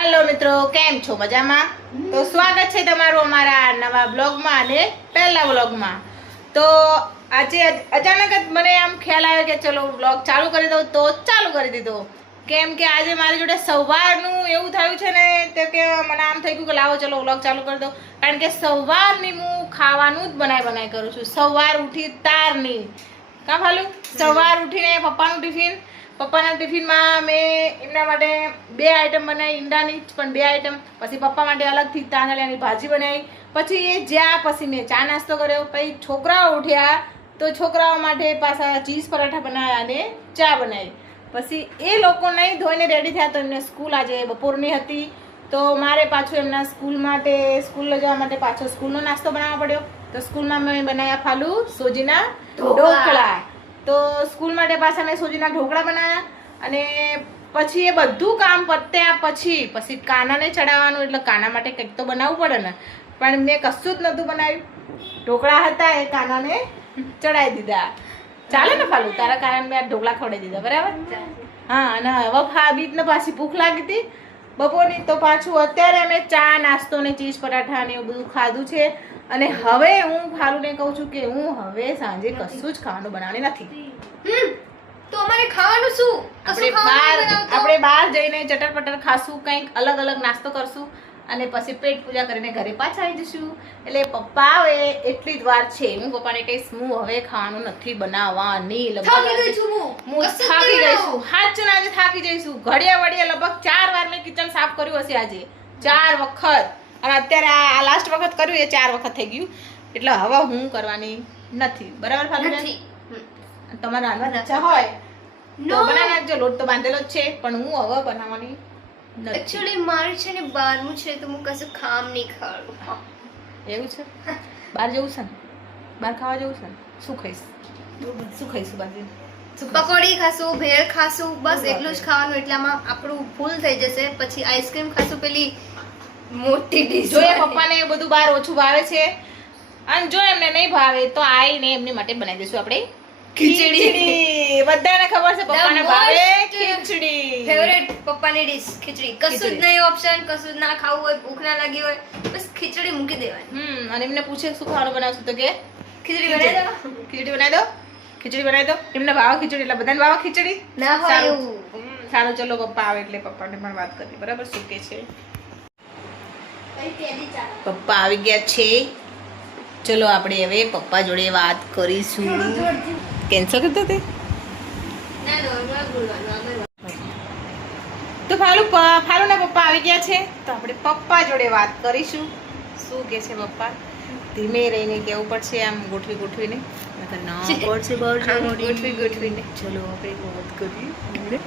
Hello મિત્રો, કેમ છો? મજામાં? તો સ્વાગત છે તમારું અમારા નવા બ્લોગમાં અને પહેલા બ્લોગમાં. તો આજે અચાનક જ મને આમ ખ્યાલ આવ્યો કે ચલો બ્લોગ ચાલુ કરી દઉં, તો ચાલુ કરી દીધો. કેમ કે આજે મારી જોડે સવારનું એવું થયું છે ને તો કે મને આમ થઈ ગયું કે લાવો ચલો બ્લોગ ચાલુ કરી દો. કારણ કે સવારની હું ખાવાનું જ બનાવી કરું છું. સવાર ઉઠી તારની કાં ફાલું સવાર ઉઠીને પપ્પાના ટિફિનમાં મેં એમના માટે 2 આઈટમ બનાવી, ઈંડાની જ પણ 2 આઈટમ. પછી પપ્પા માટે અલગથી તાંદળિયાની ભાજી બનાવી. પછી એ જ્યાં પછી મેં ચા નાસ્તો કર્યો. પછી છોકરાઓ ઉઠ્યા તો છોકરાઓ માટે પાછા ચીઝ પરાઠા બનાવ્યા અને ચા બનાવી. પછી એ લોકો નહીં ધોઈને રેડી થયા તો એમને સ્કૂલ આજે બપોરની હતી, તો મારે પાછું એમના સ્કૂલ જવા માટે પાછો સ્કૂલનો નાસ્તો બનાવવો પડ્યો. તો સ્કૂલમાં મેં બનાવ્યા ફાલુ સોજીના ઢોકળા. તો સ્કૂલ માટે પાછા મેં સોજીના ઢોકળા બનાવ્યા અને પછી એ બધું કામ પત્યા પછી કાનાને ચડાવવાનું, એટલે કાના માટે કંઈક તો બનાવવું પડે ને. પણ મેં કશું જ નહોતું બનાવ્યું. ઢોકળા હતા એ કાનાને ચડાવી દીધા. ચાલે ને ફાલુ? તારા કાનાને મેં ઢોકળા ખવડાવી દીધા, બરાબર? હા. અને હવે બીજને પાછી ભૂખ લાગી હતી બપોરની, તો પાછું અત્યારે અમે ચા નાસ્તો ને ચીઝ પરાઠા ને એવું બધું ખાધું છે. અને હવે હું ફાલુને કહું છું કે હું હવે સાંજે કશું જ ખાવાનું બનાવવાની નથી. તો અમારે ખાવાનું શું? આપણે બહાર જઈને ચટર પટર ખાશું, કંઈક અલગ અલગ નાસ્તો કરશું અને પછી પેટ પૂજા કરીને ઘરે પાછા આવી જશું. એટલે પપ્પા આવે એટલી જ વાર છે. હું પપ્પાને કહીશ હું હવે ખાવાનું નથી બનાવવાની. હું થાકી ગઈ છું. સાચું આજે થાકી જઈશું. ઘડિયા લગભગ 4 વાર મેં કિચન સાફ કર્યું હશે આજે, 4 વખત. અને અત્યારે આ લાસ્ટ વખત કર્યું એ 4 વખત થઈ ગયું. એટલે હવે હું કરવાની નથી, બરાબર ફાલુબેન? તમારે રાંધવાની ઈચ્છા હોય તો બનાવી નાખજો. લોટ તો બાંધેલો જ છે, પણ હું હવે બનાવવાની નથી. એક્ચ્યુઅલી મારે છે ને બહારનું છે તો હું કશું ખામ નહીં ખાવું. એવું છે? બહાર જવું છે ને? બહાર ખાવા જવું છે ને? શું ખાઈશું બાજુ? પકોડી ખાશું, ભેળ ખાશું, બસ એટલું જ ખાવાનું. એટલામાં આપણું ફૂલ થઈ જશે. પછી આઈસ્ક્રીમ ખાશું, પેલી મોટી ડીશ. જો એ પપ્પાને એ બધું બહાર ઓછું ભાવે છે અને જો એમને નહીં ભાવે તો આઈને એમની માટે બનાવી દઈશું આપણે ખીચડી. બધાને ખબર છે પપ્પાને ભાવે ખીચડી. ફેવરેટ પપ્પાની ડીશ ખીચડી. કશું જ નહીં ઓપ્શન, કશું જ ના ખાવું હોય, ભૂખ ના લાગી હોય, બસ ખીચડી મૂકી દેવાની. અને એમને પૂછે શું ખાવાનું બનાવશું તો કે ખીચડી બનાવી દો. ખીચડી બનાવી દો. એમને ભાવે ખીચડી એટલે બધાને ભાવે ખીચડી ના હોય એવું. સારું, ચલો પપ્પા આવે એટલે પપ્પાને પણ વાત કરી, બરાબર? શું કે છે? પપ્પા આવી ગયા છે. ચલો આપણે હવે પપ્પા જોડે વાત કરીશું. કેન્સલ કરતો તે તો ફાલુના પપ્પા આવી ગયા છે, તો આપણે પપ્પા જોડે વાત કરીશું. શું કે છે પપ્પા? ધીમે રહીને કેવું પડશે, આમ ગોઠવીને. ગોઠવીને ચલો આપણે વાત કરીએ.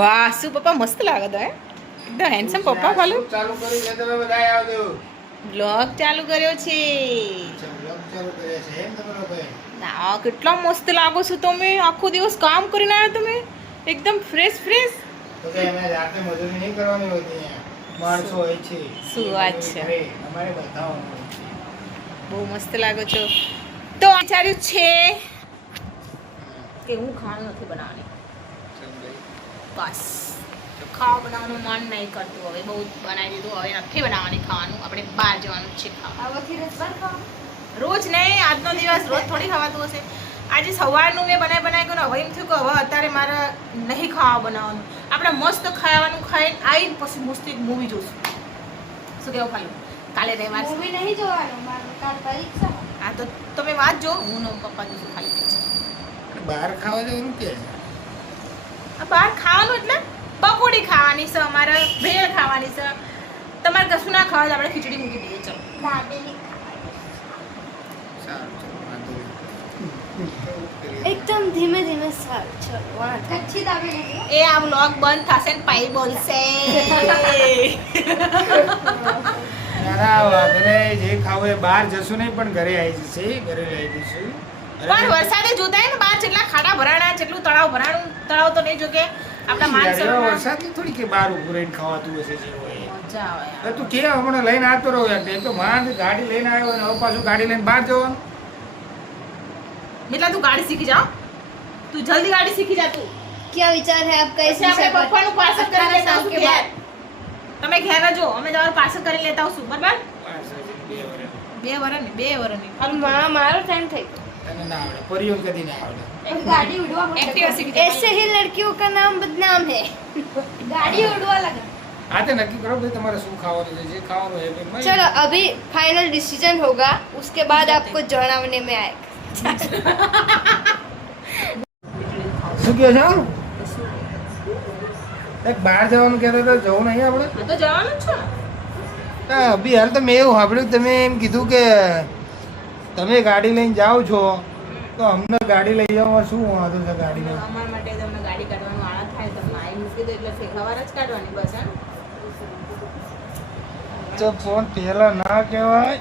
વાહ, શું પપ્પા મસ્ત લાગે તો એકદમ હેન્ડસમ પપ્પા. ફાલુ ચાલુ કરી દે તમે બધા આવજો. બ્લોગ ચાલુ કર્યો છે. બ્લોગ ચાલુ કરે છે એમ તમારો ભાઈ? ના, કેટલા મસ્ત લાગો છો તમે. આખો દિવસ કામ કરીને આવ્યા તમે, એકદમ ફ્રેશ. તો કે અમે રાતે મજૂરી નહીં કરવાની હોતી, અહીંયા માણસો હોય છે. શું વાત છે? અમારે બતાવવાનું હોય છે. બહુ મસ્ત લાગો છો. તો વિચાર્યું છે કે હું ખાવાનું નથી બનાવવાની, બસ. ખાવા બનાવવાનું મન નહીં કરતું. હવે બહુ બનાવી દીધું, હવે નથી બનાવવાની ખાવાનું. આપણે બહાર જવાનું છે ખાવા. રોજ નહીં, આજનો દિવસ રોજ થોડી ખાવાતું હશે. આજે સવારનું મેં બનાવી ગયું. હવે એમ થયું કે હવે અત્યારે મારે નહીં ખાવા બનાવવાનું. આપણે મસ્ત ખાવાનું ખાઈને આવીને પછી મસ્ત એક મૂવી જોઈશું. શું કહેવું ખાલી? કાલે રવિવાર મૂવી નહીં જોવાનું, મારું કાલ પરીક્ષા. હા, તો તમે વાત જો, હું ને પપ્પા જોઈશું ખાલી પિક્ચર. બહાર ખાવા જવાનું કે બહાર ખાવાનું એટલે પકોડી ખાવાની છે, અમારે ભેળ ખાવાની છે. તમારે કશું ના ખાવા, આપણે ખીચડી મૂકી દઈએ. ચલો દાબેલી સારું, ચલો વાંધો નહીં. એકદમ ધીમે સારું. ચલો કચ્છી દાબેલી. એ આ વ્લોગ બંધ થશે ને પાઈ બોલશે. ના વાંધો નહીં, જે ખાવું એ બહાર જશું નહીં, પણ ઘરે આવી જશે, ઘરે લઈ જઈશું. પણ વરસાદે જોતા હોય ને બહાર જેટલા ખાડા ભરાણા, જેટલું તળાવ ભરાણું, તળાવ તો નહીં જોકે આપણા માણસો વરસાદ થોડી કે બહાર ઉભું રહીને ખાવાતું હશે જે હોય. મજા આવે. તું કે હમણાં લઈને આવતો રહો યાર. એક તો માંડ ગાડી લઈને આવ્યો અને હવે પાછું ગાડી લઈને બહાર જવાનું. મિતલા તું ગાડી શીખી જા, તું જલ્દી ગાડી શીખી જા. તું क्या विचार है आपका इस આપણે विषय पर? પપ્પાનું પાર્સલ કરી દેતા તમે ઘેર જો અમે તમારું પાર્સલ કરી લેતા આવશું બરાબર પાછળ છે 2 વર્ષ 2 વર્ષની મારો ટાઈમ થઈ તને ના આવડે પરિયો કદી ના આવડે गाड़ी उड़वा एक्टिवा सीख ऐसे ही लड़कियों का नाम बदनाम है गाड़ी उड़वा लगा હા તે નક્કી કરો ભાઈ તમારે શું ખાવાનું છે જે ખાવાનું હોય એ ભાઈ चलो अभी फाइनल डिसीजन होगा उसके बाद आपको जणावने में आएगा શું કહો છો એક બહાર જવાનું કહેતા હતા જવું નહીં આપણે આ તો જવાનું જ છો ને હા અભી હાલ તો મેં એવું સાંભળ્યું તમે એમ કીધું કે તમે ગાડી લઈને જાઓ છો તો અમને ગાડી લઈ જવામાં શું વાંધો છે ગાડીમાં અમારા માટે તમને ગાડી કાઢવાનું આળા થાય તમને આવી મૂકી દો એટલે ફેંકાવાર જ કાઢવાની બસ હે તો ફોન પહેલા ના કહેવાય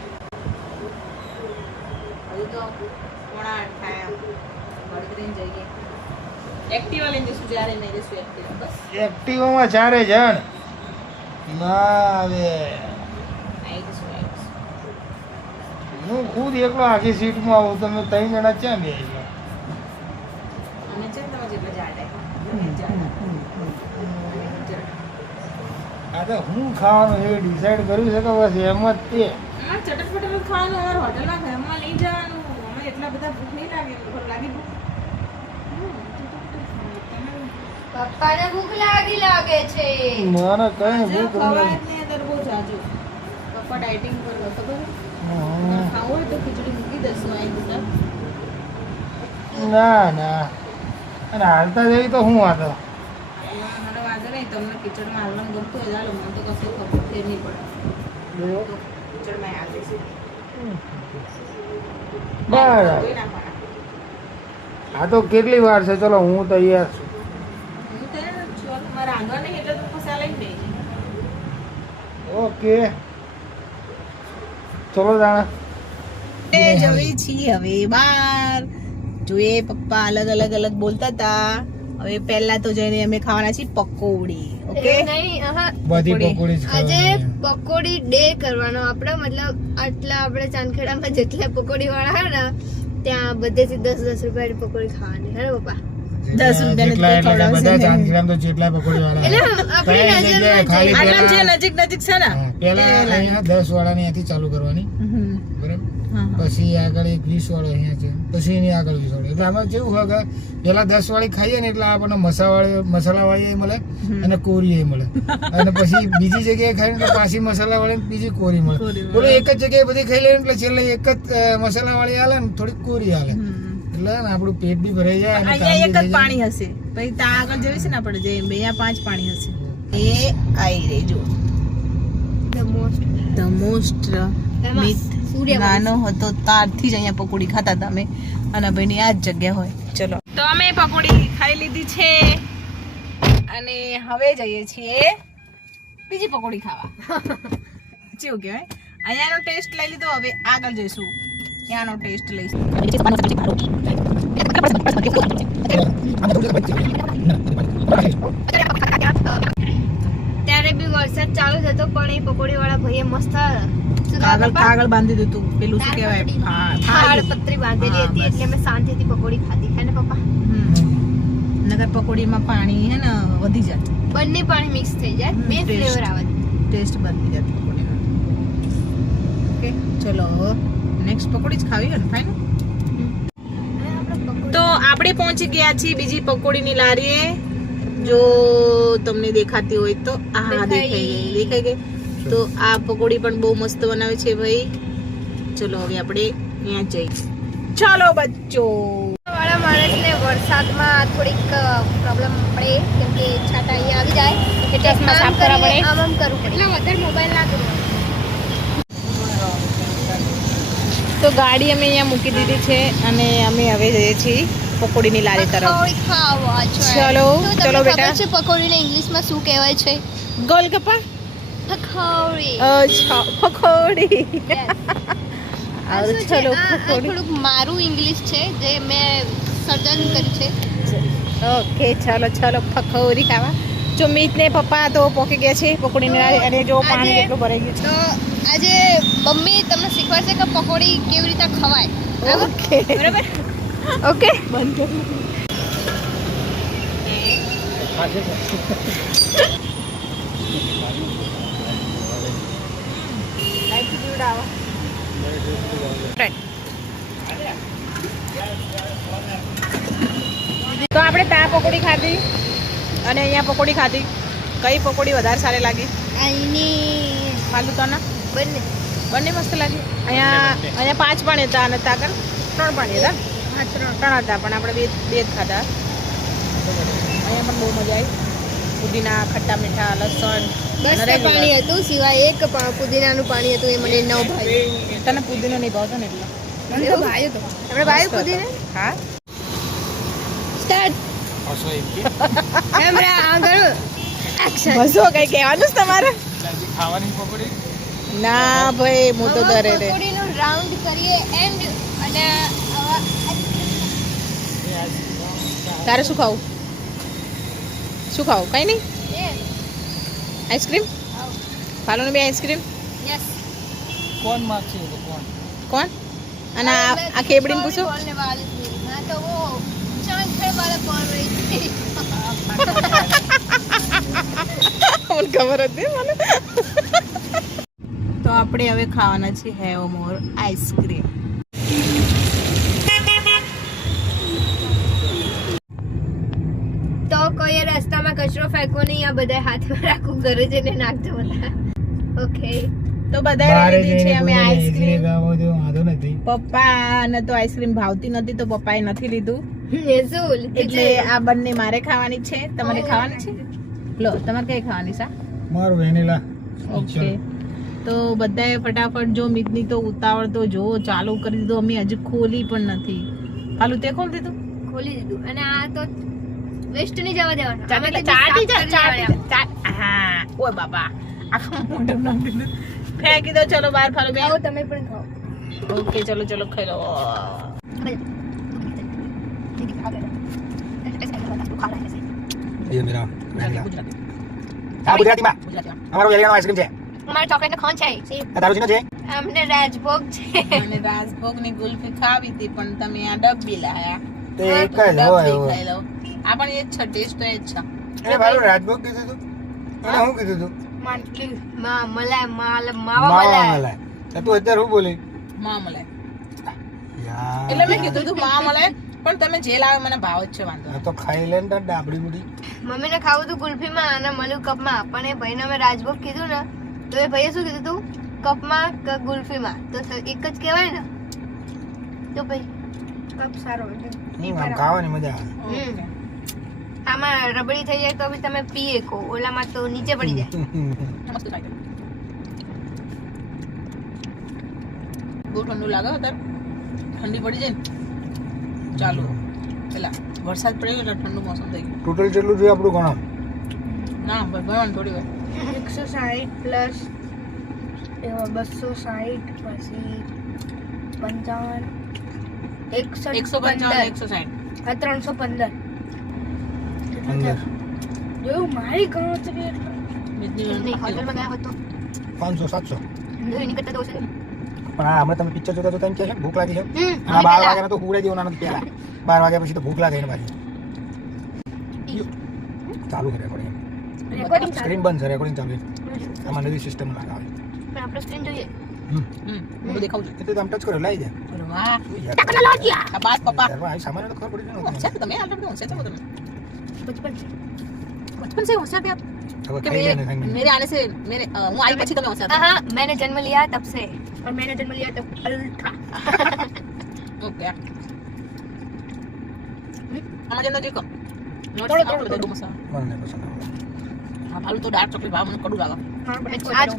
હજુ તો 7:45 થાય એમ વળી કરીને જઈએ એક્ટિવા લઈને જઈશું જ્યારે નહીં જઈશું એક્ટિવા બસ એક્ટિવામાં 4 જણ ના આવે આવી જઈશું હું ખુદ એકલો આખી સીટમાં આવું તમે 3 જણા ક્યાં બે અમે છે ને તમે જેટલા જાડે તમે જાડા આ તો હું ખાવાનું એ ડિસાઈડ કર્યું છે કે બસ એમ જ તે અમારે ચટપટ ખાવાનું અમારે હોટલમાં ઘરમાં નહીં જવાનું અમે એટલા બધા ભૂખ નહીં લાગે લાગી ભૂખ પપ્પા ને ભૂખ લાગે છે મારે કઈ ભૂખ ખવાય નહીં જ નહીં અંદર બહુ જાજુ પપ્પા ડાયટિંગ પર ખબર હમ. ખાવું હોય તો ખીચડી મૂકી દઈશું અહીં બધા ના ના અને હાલતા જઈ તો હું વાતો મને વાંધો નહીં તમને કિચડમાં હાલવાનું ગમતું હોય ચાલો મને તો કશું ખબર ફેર નહીં પડે તો કિચડમાં હાલ દઈશું બરાબર ધોઈ નાખવાના આ તો કેટલી વાર છે ચલો હું તૈયાર છું હું તો છું મારે રાંધવા નહીં એટલે તો પછી આ લઈને બેસી ઓકે ચલો જાણે જવી છીએ હવે બાર જોઈએ પપ્પા અલગ અલગ બોલતા હતા હવે પહેલા તો જઈને અમે ખાવાના છીએ પકોડી ઓકે નહીં આહા બધી પકોડી જ આજે ખાવાની. પકોડી ડે કરવાનો આપણે મતલબ આટલા આપણે ચાંદખેડામાં જેટલા પકોડી વાળા હે ને ત્યાં બધેથી 10 રૂપિયાની પકોડી ખાવાની હે ને પપ્પા 10 રૂપિયાની જેટલા તો એટલે બધા ખવડાવશે. ચાંદખેડામાં તો જેટલા પકોડી વાળા એટલે હોય. આપણી કઈ જગ્યાએ નજરમાં ખાલી જઈએ. આટલા જે પેલા- નજીક છે ને હા, પેલા અહીંયા 10 વાળાની અહીંયાથી ચાલુ કરવાની બરાબર પછી આગળ એક 20 વાળો અહીંયા છે પછી એની આગળ 20 વાળો એટલે આમાં કેવું હોય કે પેલા 10 વાળી ખાઈએ ને એટલે આપણને મસાલા વાળી મળે અને કોરી મળે અને પછી બીજી જગ્યાએ ખાઈએ ને તો પાછી મસાલા વાળી ને બીજી કોરી મળે કોરી મળે. બોલો એક જ જગ્યાએ બધી ખાઈ લઈએ ને એટલે છેલ્લે એક જ મસાલા વાળી હાલે ને થોડીક કોરી હાલે એટલે ને આપણું પેટ બી ભરાઈ જાય અને કામ અહીંયા એક બી જ થઈ જાય. પાણી હશે પછી ત્યાં આગળ જઈએ છે ને આપણે જઈએ અહીંયા 5 પાણી હશે એ આઈ રે જો The most the most famous Suryavanshi. નાનો હતો તારથી જ અહીંયા પકોડી ખાતા હતા અમે અને ભાઈની આ જ જગ્યા હોય ચલો તો અમે પકોડી ખાઈ લીધી છે અને હવે જઈએ છીએ બીજી પકોડી ખાવા કેવું કહેવાય અહીંયાનો ટેસ્ટ લઈ લીધો હવે આગળ જઈશું ત્યાંનો ટેસ્ટ લઈશું ત્યારે બી વરસાદ ચાલુ જ હતો પણ એ પકોડી વાળા ભાઈએ મસ્ત શું કહેવાય કાગળ પપ્પા? કાગળ બાંધી દીધું પેલું શું કહેવાય થાળ પત્રી બાંધેલી હા, હતી બસ. એટલે મેં શાંતિથી પકોડી ખાધી હે ને પપ્પા નગર પકોડીમાં પાણી હે ને વધી જાય બંને પાણી મિક્સ થઈ જાય બે taste. ફ્લેવર આવે ટેસ્ટ બદલી જાય પકોડીનો ઓકે ચલો નેક્સ્ટ પકોડી જ ખાવી હોય ને ફાઇનલ તો આપણે પહોંચી ગયા છીએ બીજી પકોડીની લારીએ જો તમને દેખાતી હોય તો આ દેખાઈ ગઈ તો આ પકોડી પણ બહુ મસ્ત બનાવે છે ભાઈ ચલો હવે આપણે અહીંયા જઈએ ચાલો બચ્ચો વાળા માણસને વરસાદમાં થોડીક પ્રોબ્લેમ પડે કેમ કે છાંટા અહીંયા આવી જાય એટલે ચશ્મા સાફ કરવા પડે. આમ કરવું પડે એટલે વધારે મોબાઈલ ના કરવું તો ગાડી અમે અહીંયા મૂકી દીધી છે અને અમે હવે જઈએ છીએ પકોડીની લારી તરફ પકોડી ખાવા છે. ચલો, તો તમને ચલો ખબર બેટા. છે પકોડીને ઇંગ્લિશમાં શું કહેવાય છે ગોલગપ્પા પકોડી અચ્છા પકોડી Yes. આ હવે શું છે? ચલો આ પકોડી થોડુંક મારું ઇંગ્લિશ છે જે મેં સર્જન કર્યું છે ઓકે ચલો ચલો પકોડી ખાવા જો મીત ને પપ્પા તો પોકી ગયા છે પકોડીની લારી અને જો પાણી આજે- કેટલું ભરાઈ ગયું તો આજે મમ્મી તમને શીખવાડશે કે પકોડી કેવી રીતે ખવાય છે ઓકે બરાબર ઓકે બંધ કરી પકોડી ખાધી અને અહીંયા પકોડી ખાધી. કઈ પકોડી વધારે સારી લાગી? અહીંની ફાલુદાના બંને બંને મસ્ત લાગી. અહીંયા 5 પણ હતા અને તાકર 3 પણ હતા. 3 હતા પણ આપણે બે જ ખાધા. અહીંયા પણ બહુ મજા આવી. પુદીના, ખટ્ટા મીઠા, લસણ બસ અને તે regular. પાણી હતું, સિવાય એક પુદીનાનું પાણી હતું, એ મને ન ભાવ્યું. તને પુદીનો નહીં ભાવતો ને એટલે મને તો ભાવ્યું હતું. આપણે ભાવ્યું પુદીના? હા. સ્ટાર્ટ. કેમેરા આગળ. એક્શન. બસો કઈ કહેવાનું છે તમારે? ખાવાની પકોડી ના ભાઈ હું તો ઘરે રે. પકોડીનો રાઉન્ડ કરીએ એન્ડ અને તારે શું ખાવું? શું ખાવું? કઈ નહીં. આઈસ્ક્રીમ? ફાલુને બી આઈસ્ક્રીમ? યસ. કોણ માગશે તો કોણ કોણ? અને આ ખેબડીને પૂછો. બોલને વાલે ના તો વો ચાંદ છે વાલે બોલ રહી थी. મને ખબર હતી મને. તો આપણે હવે ખાવાના છે હેવ મોર આઈસ્ક્રીમ. તો કોઈ રસ્તામાં કચરો ફેંકવો નહીં, આ બધા હાથમાં રાખવું, ઘરે જઈને નાખજો બધા. ઓકે. તો બધાએ લીધી છે અમે આઈસ્ક્રીમ આઈસ્ક્રીમ. ગાવો તો વાંધો નથી. પપ્પાને તો આઈસ્ક્રીમ ભાવતી નથી તો પપ્પાએ નથી લીધું. નેઝુલ એટલે આ બંને મારે ખાવાની છે. તમારે ખાવાની છે? લો તમારે કઈ ખાવાની છે? મારું વેનીલા ઓકે. તો બધાએ ફટાફટ જો મિતની તો ઉતાવળ તો જો ચાલુ કરી દીધું. અમે હજી ખોલી પણ નથી. હાલું તે ખોલી દીધું? ખોલી દીધું અને આ તો વેસ્ટ નહીં જવા દેવાનું. હા ઓય બાબા આખા મોઢું નાખી દીધું. ફેંકી દો. ચલો બહાર ફાલો બે. આવો તમે પણ ખાઓ. ઓકે ચલો ચલો ખાઈ લો. એ મેરા વેનીલા ગુજરાતી આ ગુજરાતીમાં ગુજરાતીમાં. અમારો વેનીલાનો આઈસ્ક્રીમ છે. અમારે ચોકલેટ કોણ છે? આ તારું જીનો છે? અમને રાજભોગ છે. અને રાજભોગની ગુલ્ફી ખાવી હતી પણ તમે આ ડબ્બી લાયા. તે એક જ ડબ્બી હોય ખાઈ લો. આ પણ એ જ છે. ટેસ્ટ તો એ જ છે. એ મારું રાજભોગ કીધું તું અને હું કીધું તું મલાય માવા માવા મલાય. મલાય તો તું અત્યારે હું બોલી માં મલાઈ. યાર એટલે મેં કીધું તું માં મલાઈ પણ તમે જે લાવે મને ભાવ જ છે. વાંધો આ તો ખાઈ લે ને તાર ડાબડી બુડી મમ્મીને ખાવું હતું ગુલ્ફીમાં અને મલુ કપમાં, પણ એ ભાઈને અમે રાજભોગ કીધું ને તો એ ભાઈએ શું કીધું તું? કપમાં કે ગુલ્ફીમાં? તો એક જ કહેવાય ને. તો ભાઈ કપ સારો આમ ખાવાની મજા આવે ઓકે. આમાં રબડી થઈ જાય તો બી તમે પીએ કો, ઓલામાં તો નીચે પડી જાય. મસ્ત લાગે. બહુ ઠંડુ લાગે અત્યારે. ઠંડી પડી જાય ને ચાલુ પેલા વરસાદ પડ્યો એટલે ઠંડુ મોસમ થઈ ગયું. ટોટલ જેટલું જોઈએ આપણું ગણો ના ભાઈ ભણવાનું થોડી વાર. 160 પ્લસ 260 પછી 55 155 160 આ 315 અંદર જોયું મારી ગણતરી બીજી હોટલમાં ગયા હતો 500 700 એની કરતા તો ઓછું. પણ હા હમણાં તમે પિક્ચર જોતા જોતા એમ કહે છે ભૂખ લાગી છે હમ. આ 12 વાગ્યાના તો હુવડાઈ દેવાના નથી પહેલા 12 વાગ્યા પછી તો ભૂખ લાગે ને પાછી ચાલુ કરે રેકોર્ડિંગ રેકોર્ડિંગ સ્ક્રીન બંધ છે રેકોર્ડિંગ ચાલુ છે આમાં નવી સિસ્ટમ લગાવે પણ આપણે સ્ક્રીન જોઈએ. હું દેખાવું છું. એટલે તો આમ ટચ કર્યો લાવી દે અરે વાહ યાર ટેકનોલોજી આ બાત પપ્પા યાર ભાઈ સામાન્ય તો ખબર પડી જાય હોશિયાર છો તમે આટલું બધું હોશિયાર છો તમે બચપન बचपन से होशियार थे आप હવે कि ખાઈ લે ને मेरे आने से मेरे હું आई પછી તમે હોશિયાર हाँ मैंने जन्म लिया तब से और मैंने जन्म लिया तब अल्ट्रा ઓકે આમાં જેનો દેખો થોડો થોડો મસાલા મને નહીં પસંદ આવે આ ભાલું તો ડાર્ક ચોકલેટ ભાવ મને કડું લાગે आज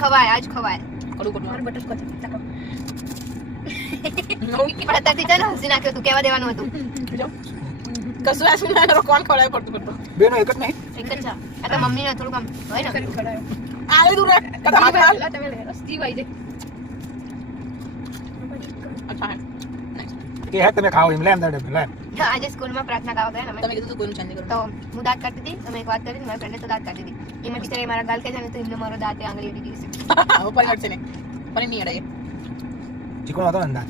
खवाए કડું કડું બટરસ્કોચ પડતાથી ચાલો હસી નાખ્યો તું કેવા દેવાનું હતું. કશું આ સુના કોણ ખવડાવે પડતું પડતું બેનો એક જ નહીં એક જ છે આ તો મમ્મીને થોડું કામ હોય ને આલે દૂર રાખ કદા હાથ હાલ તમે લે સ્ટીવ આવી જાય. અચ્છા હે કે હે તમે ખાઓ એમ લે અંદર લે આજે સ્કૂલમાં પ્રાર્થના ગાવા ગયા ને અમે. તમે કીધું તું કોઈનું ચેન્જ નહીં તો હું દાંત કાઢતી હતી, અમે એક વાત કરી હતી, મારા ફ્રેન્ડે તો દાંત કાઢી હતી. એમાં બિચારી મારા ગાલ કે છે ને તો એમને મારો દાંતે આંગળી અડી ગઈ છે. કરો ઉપર હટશે ને પણ નહીં અડાય ચીકણો હતો ને અંદર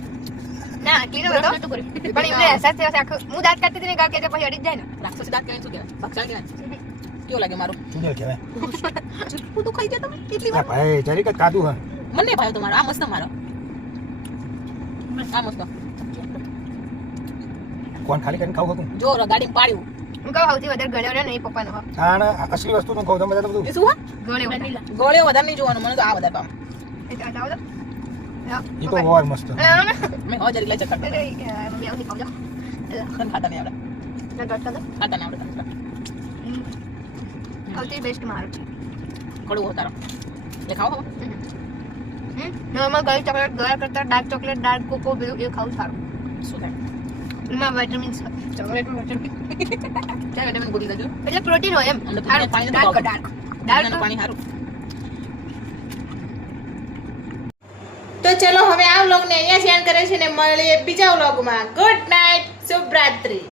ના ક્લીન હતો પણ એમને અહેસાસ થયો છે આખું હું દાંત કાઢતી હતી ને ગાલ કે છે પછી અડી જ જાય ને. રાક્ષસી દાંત કહેવાય શું કહેવાય ભક્ષાળ કહેવાય કેવું લાગે મારું સુંદર કહેવાય હું તો ખાઈ જતો એટલી આ વાર ભાઈ જરીક જ કાદું હે મને ભાવ તમારો આ મસ્ત મારો આ મસ્ત કોણ ખાલી કરીને ખાવું હતું જો ગાડી પાડ્યું હું કહું સૌથી વધારે ગળ્યો નહીં પપ્પાનો હા હા ને અસલી વસ્તુ નું કહું તમે બધા બધું એ શું ગળ્યો ગોળે વધારે નહીં જોવાનું મને તો આ વધારે પામ એટલે આવો તો એ તો વાર મસ્ત મેં હો જરી લઈ ચકર તને ખાતા નહીં આવડે ખાતા નહીં આવડે સૌથી બેસ્ટ મારું છે કડવું હોતારો એ ખાઓ નોર્મલ ગળી ચોકલેટ ગળા કરતા ડાર્ક ચોકલેટ ડાર્ક કોકો બધું એ ખાવું સારું શું થાય એમાં વિટામિન્સ ચોકલેટમાં ચાલ વિટામિન ગોળી દેજો એટલે પ્રોટીન હોય એમ અંદર તો પાણી નથી ડાર્ક પાવું. ડાર્ક પાણી સારું તો ચલો હવે આ વ્લોગને અહીંયા જ એન્ડ કરે છે ને મળીએ બીજા વ્લોગમાં ગુડ નાઇટ શુભરાત્રી